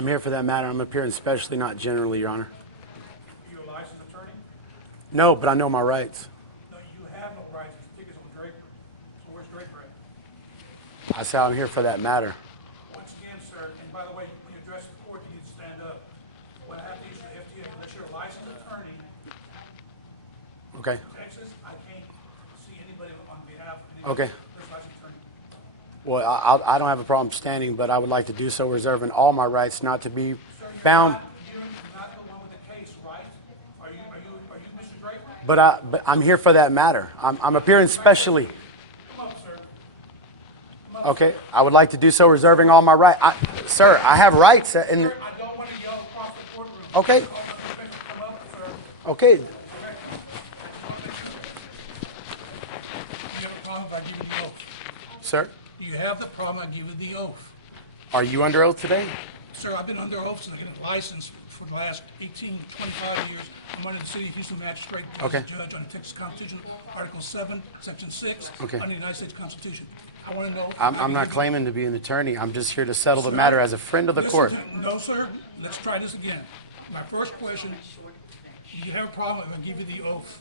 I'm here for that matter. I'm appearing specially, not generally, Your Honor. Are you a licensed attorney? No, but I know my rights. No, you have no rights. This ticket's on Draper. So where's Draper at? I say I'm here for that matter. Once again, sir, and by the way, when you address the court, you need to stand up. When I have to issue the FTA, unless you're a licensed attorney Okay. in Texas, I can't see anybody on behalf of Okay. this licensed attorney. Well, I don't have a problem standing, but I would like to do so, reserving all my rights not to be bound. You're not the one with the case, right? Are you Mr. Draper? But I'm here for that matter. I'm appearing specially. Come up, sir. Come up, Okay. I would like to do so, reserving all my rights. Sir, I have rights. sir. I don't want to yell across the courtroom. Okay. Come up, sir. Okay. You have a problem if I give you the oath? Sir, You have the problem, I give you the oath. are you under oath today? Sir, I've been under oath since I got a license for the last 18, 25 years. I'm under the City of Houston Magistrate Okay. Judge under Texas Constitution, Article 7, Section 6, Okay. under the United States Constitution. I want to know. I'm not claiming to be an attorney. I'm just here to settle the matter as a friend of the Listen court. No, sir. Let's try this again. My first question, do you have a problem if I give you the oath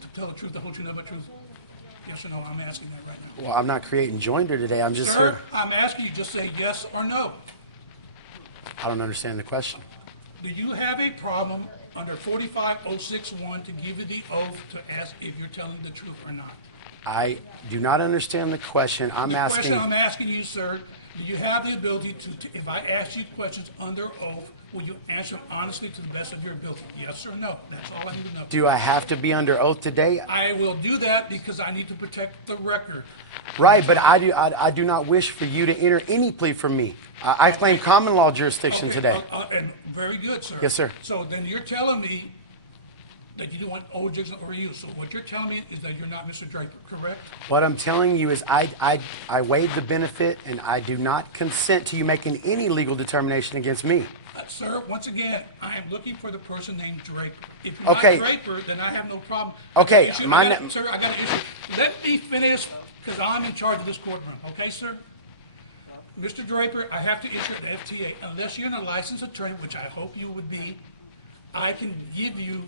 to tell the truth, the whole truth, nothing but truth? Yes or no? I'm asking that right now. Well, I'm not creating joinder today. I'm just Sir, here. I'm asking you just say yes or no. I don't understand the question. Do you have a problem under 45061 to give you the oath to ask if you're telling the truth or not? I do not understand the question. I'm The asking. question I'm asking you, sir, do you have the ability to, if I ask you questions under oath, will you answer honestly to the best of your ability? Yes or no? That's all I need to know. Do I have to be under oath today? I will do that because I need to protect the record. Right, but I do not wish for you to enter any plea from me. I claim common law jurisdiction Okay, today. And very good, sir. Yes, sir. So then you're telling me that you don't want old jurisdiction over you. So what you're telling me is that you're not Mr. Draper, correct? What I'm telling you is I waive the benefit and I do not consent to you making any legal determination against me. Sir, once again, I am looking for the person named Draper. If you're Okay. not Draper, then I have no problem. Okay, Sir, my sir, I got an issue. Let me finish, because I'm in charge of this courtroom. Okay, sir? Mr. Draper, I have to issue the FTA. Unless you're in a licensed attorney, which I hope you would be, I can give you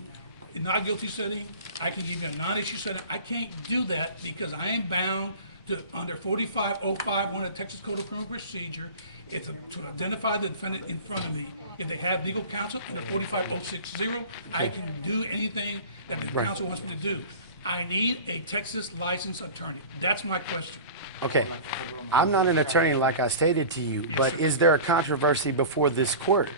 a not guilty setting. I can give you a non-issue setting. I can't do that because I am bound to, under 45051 of the Texas Code of Criminal Procedure, it's to identify the defendant in front of me. If they have legal counsel under 45060, I can do anything that the Right. counsel wants me to do. I need a Texas licensed attorney. That's my question. Okay. I'm not an attorney like I stated to you, but is there a controversy before this court?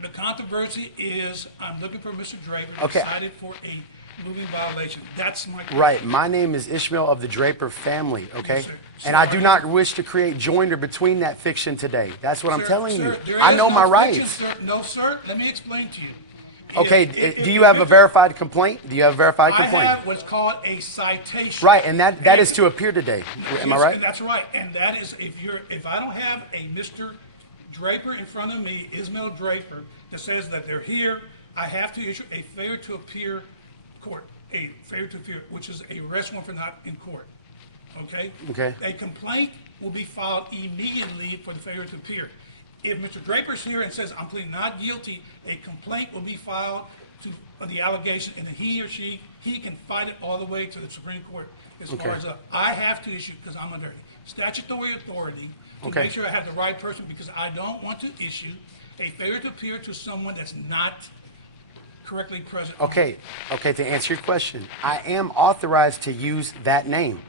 The controversy is I'm looking for Mr. Draper Okay. decided for a moving violation. That's my question. Right. My name is Ishmael of the Draper family, okay? Yes, sir. And I do not wish to create joinder between that fiction today. That's what I'm Sir, telling you. there I is know no my fiction, rights. sir. No, sir. Let me explain to you. Okay, If- do you have a if- verified complaint? Do you have a verified I complaint? have what's called a citation. Right, and that is to appear today. Am I Yes, right? and that's right. And that is if I don't have a Mr. Draper in front of me, Ismail Draper, that says that they're here, I have to issue a failure to appear court, a failure to appear, which is a arrest warrant for not in court. Okay? Okay. A complaint will be filed immediately for the failure to appear. If Mr. Draper's here and says, I'm pleading not guilty, a complaint will be filed on the allegation, and he or she can fight it all the way to the Supreme Court as far as I have to issue, because I'm under statutory authority to Okay. make sure I have the right person, because I don't want to issue a failure to appear to someone that's not correctly present. Okay, to answer your question, I am authorized to use that name.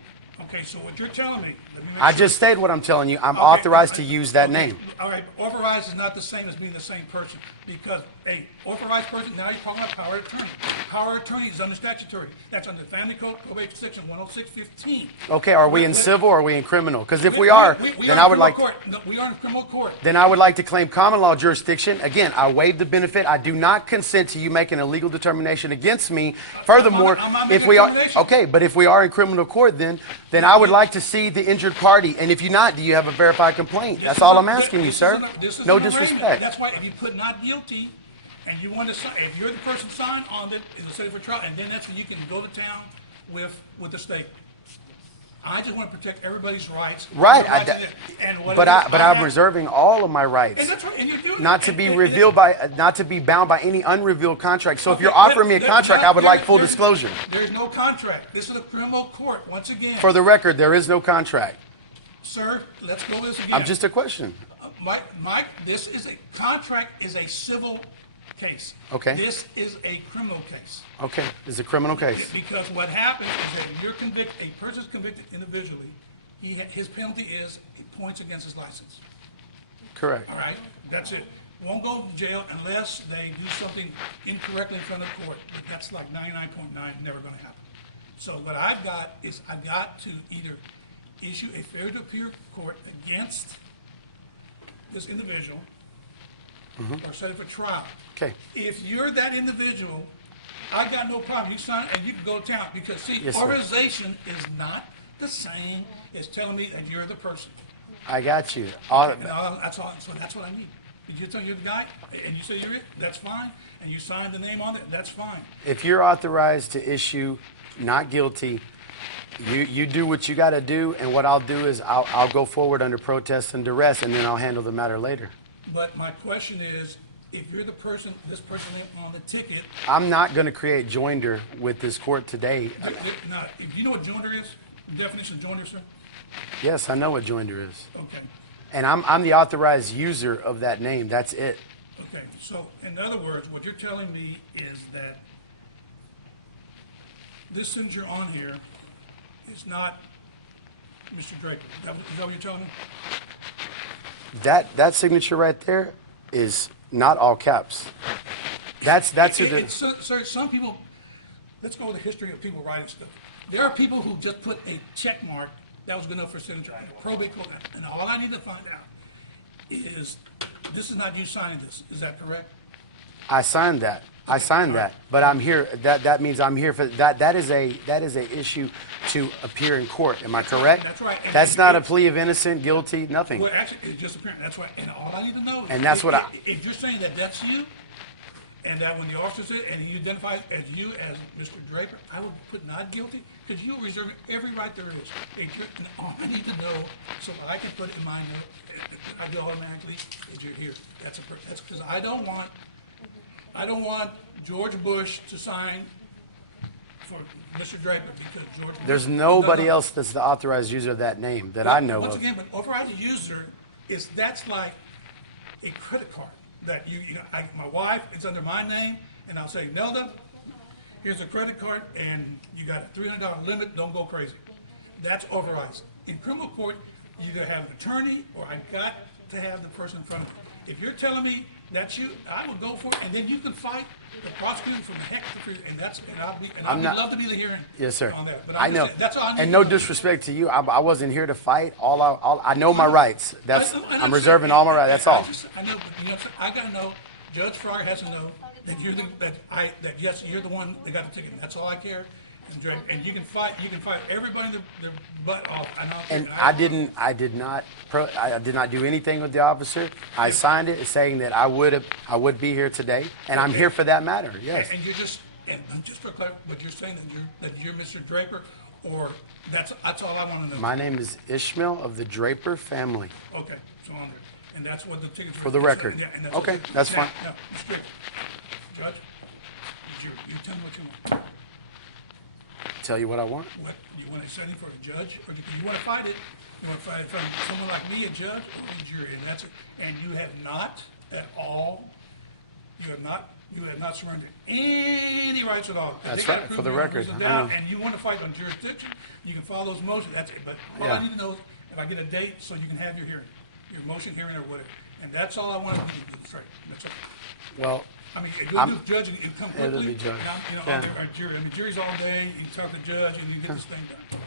Okay, so what you're telling me, let me make I sure. just stated what I'm telling you. I'm Okay, authorized to use that okay, name. All right, authorized is not the same as being the same person, because a authorized person, now you're talking about power of attorney. Power of attorney is under statutory. That's under Family Code, Probation Section 10615. Okay, are we in civil or are we in criminal? Because if we are, then I would like. No, we are in criminal court. Then I would like to claim common law jurisdiction. Again, I waive the benefit. I do not consent to you making a legal determination against me. Furthermore, I'm not if making we a are determination. okay, but if we are in criminal court, then I would like to see the injured party. And if you're not, do you have a verified complaint? That's all I'm asking you, sir. This is No an arraignment. disrespect. That's why if you put not guilty, and you want to sign, if you're the person signed on it, it'll set it for trial, and then that's when you can go to town with the state. I just want to protect everybody's rights. Right. But I'm reserving all of my rights. And that's right. And you're doing Not it. to be And- revealed not to be bound by any unrevealed contract. So if Okay, you're offering me a there- contract, there- I would like there- full there's- disclosure. There's no contract. This is a criminal court, once again. For the record, there is no contract. Sir, let's go with this again. I'm just a question. Mike, this is a contract is a civil case. Okay. This is a criminal case. Okay, it's a criminal case. Because what happens is that you're convicted, a person's convicted individually, his penalty is points against his license. Correct. All right? That's it. Won't go to jail unless they do something incorrectly in front of the court. But that's like 99.9, never going to happen. So what I've got is I've got to either issue a failure to appear court against this individual or set it for trial. Okay. If you're that individual, I got no problem. You sign and you can go to town because see, Yes, sir. organization is not the same as telling me that you're the person. I got you. That's all. So that's what I need. Did you tell you're the guy and you say you're it? That's fine. And you signed the name on it. That's fine. If you're authorized to issue not guilty, you do what you got to do, and what I'll do is I'll go forward under protest and duress, and then I'll handle the matter later. But my question is, if you're the person, this person on the ticket, I'm not going to create joinder with this court today. now, if you know what joinder is, the definition of joinder, sir? Yes, I know what joinder is. Okay. And I'm the authorized user of that name. That's it. Okay. So, in other words, what you're telling me is that this signature on here is not Mr. Draper. Is that what you're telling me? That signature right there is not all caps. That's who the. Sir, some people, let's go with the history of people writing stuff. There are people who just put a check mark that was good enough for signature. Probate court, and all I need to find out is this is not you signing this. Is that correct? I signed that. I signed that. But I'm here. That means I'm here for that. That is a issue to appear in court. Am I correct? That's right. That's not a plea of innocent, guilty, nothing. Well, actually, it's just apparent. That's right. And all I need to know is And that's what if you're saying that that's you, and that when the officer said, and he identifies as you as Mr. Draper, I would put not guilty because you reserve every right there is. And all I need to know so I can put it in my note, I do automatically is you're here. That's because I don't want George Bush to sign for Mr. Draper because George Bush. There's nobody else that's the authorized user of that name that I know Once of. again, but authorized user that's like a credit card that my wife, it's under my name, and I'll say, Nelda, here's a credit card, and you got a $300 limit. Don't go crazy. That's authorized. In criminal court, you either have an attorney or I got to have the person in front of me. If you're telling me that's you, I will go for it, and then you can fight the prosecutor from the heck to the I would love to be the hearing. Yes, sir. On that. But I know. That's all I need. And to no know. disrespect to you. I wasn't here to fight. I know my rights. I'm reserving all my rights. That's all. I know, but I gotta know. Judge Frog has to know that yes, you're the one that got the ticket. That's all I care. And you can fight everybody their butt off. I did not do anything with the officer. I signed it saying that I would be here today, and I'm here for that matter. Yes. And you're just for clarity, but you're saying that you're Mr. Draper, or that's all I want to know. My name is Ishmael of the Draper family. Okay, so on there, and that's what the tickets For the record. Okay, that's fine. Now, Mr. Draper, Judge, you tell me what you want. Tell you what I want. What you want to set him for a judge, or do you want to fight it? You want to fight it from someone like me, a judge, or a jury, and that's it. And you have not at all. You have not surrendered any rights at all. That's They gotta right, prove for the your record, reason I down, know. And you want to fight on jurisdiction, you can follow those motions. That's it. But all Yeah. I need to know is if I get a date so you can have your hearing, your motion hearing, or whatever. And that's all I want to do. That's right. That's it. Well, I mean, if you'll do judge and you come quickly. It'll be judge. On the jury. I mean, jury's all day. You talk to the judge and you get this thing done.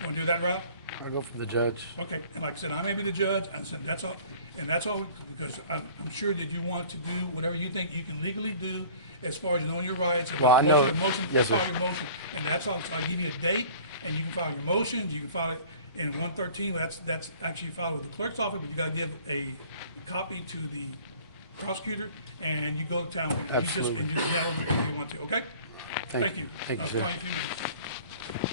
You want to do that route? I'll go for the judge. Okay. And like I said, I may be the judge. I said that's all, and that's all because I'm sure that you want to do whatever you think you can legally do as far as knowing your rights. And Well, I know- motion, yes, sir. file your motion, and that's all. So I'll give you a date, and you can file your motions. You can file it in 113. That's actually filed with the clerk's office, but you got to give a copy to the prosecutor, and you go to town. Absolutely. You just mail them if you want to. Okay. Thank you. Thank you, sir. Fine, if you-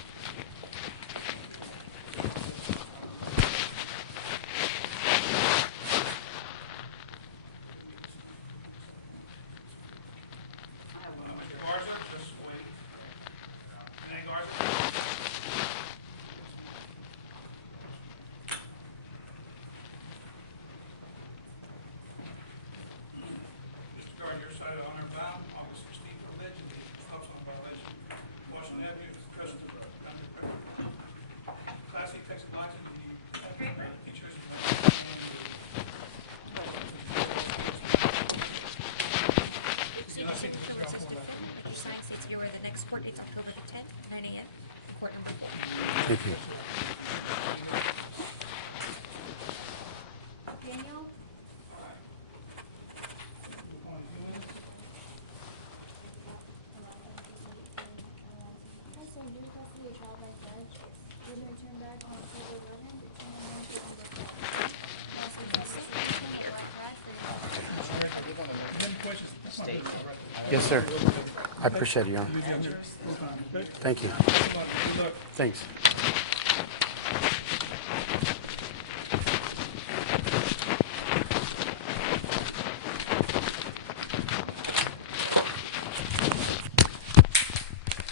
Thank you. Daniel? Also, new custody of trial by judge, given return back on October 11th, attending November 4th. Also, judge received a black flag for your Any questions? That's my business, all right. Yes, sir. I appreciate it, Your Honor. Okay? Thank you. Good luck. Thanks.